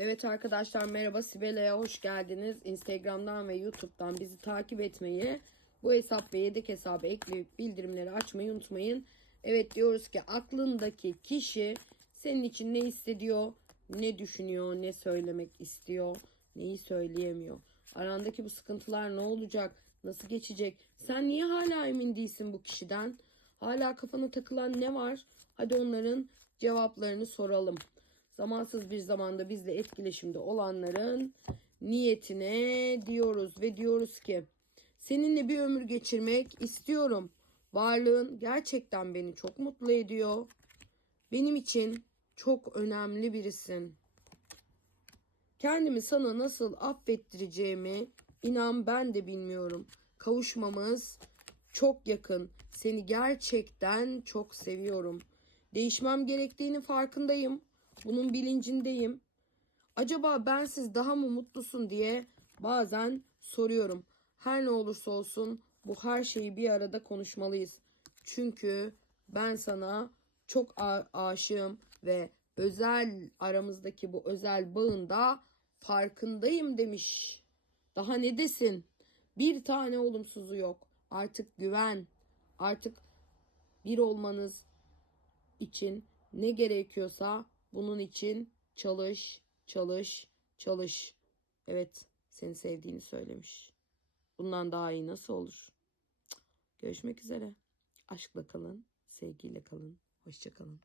Evet arkadaşlar merhaba Sibela'ya hoş geldiniz. Instagram'dan ve YouTube'dan bizi takip etmeyi, bu hesap ve yedek hesabı ekleyip bildirimleri açmayı unutmayın. Evet diyoruz ki aklındaki kişi senin için ne hissediyor, ne düşünüyor, ne söylemek istiyor, neyi söyleyemiyor. Arandaki bu sıkıntılar ne olacak, nasıl geçecek? Sen niye hala emin değilsin bu kişiden? Hala kafana takılan ne var? Hadi onların cevaplarını soralım. Zamansız bir zamanda bizle etkileşimde olanların niyetine diyoruz ve diyoruz ki seninle bir ömür geçirmek istiyorum. Varlığın gerçekten beni çok mutlu ediyor. Benim için çok önemli birisin. Kendimi sana nasıl affettireceğimi inan ben de bilmiyorum. Kavuşmamız çok yakın. Seni gerçekten çok seviyorum. Değişmem gerektiğini farkındayım. Bunun bilincindeyim. Acaba bensiz daha mı mutlusun diye bazen soruyorum. Her ne olursa olsun bu her şeyi bir arada konuşmalıyız. Çünkü ben sana çok aşığım ve özel aramızdaki bu özel bağında farkındayım demiş. Daha ne desin? Bir tane olumsuzu yok. Artık güven. Artık bir olmanız için ne gerekiyorsa bunun için çalış, çalış, çalış. Evet, seni sevdiğini söylemiş. Bundan daha iyi nasıl olur? Görüşmek üzere. Aşkla kalın, sevgiyle kalın. Hoşça kalın.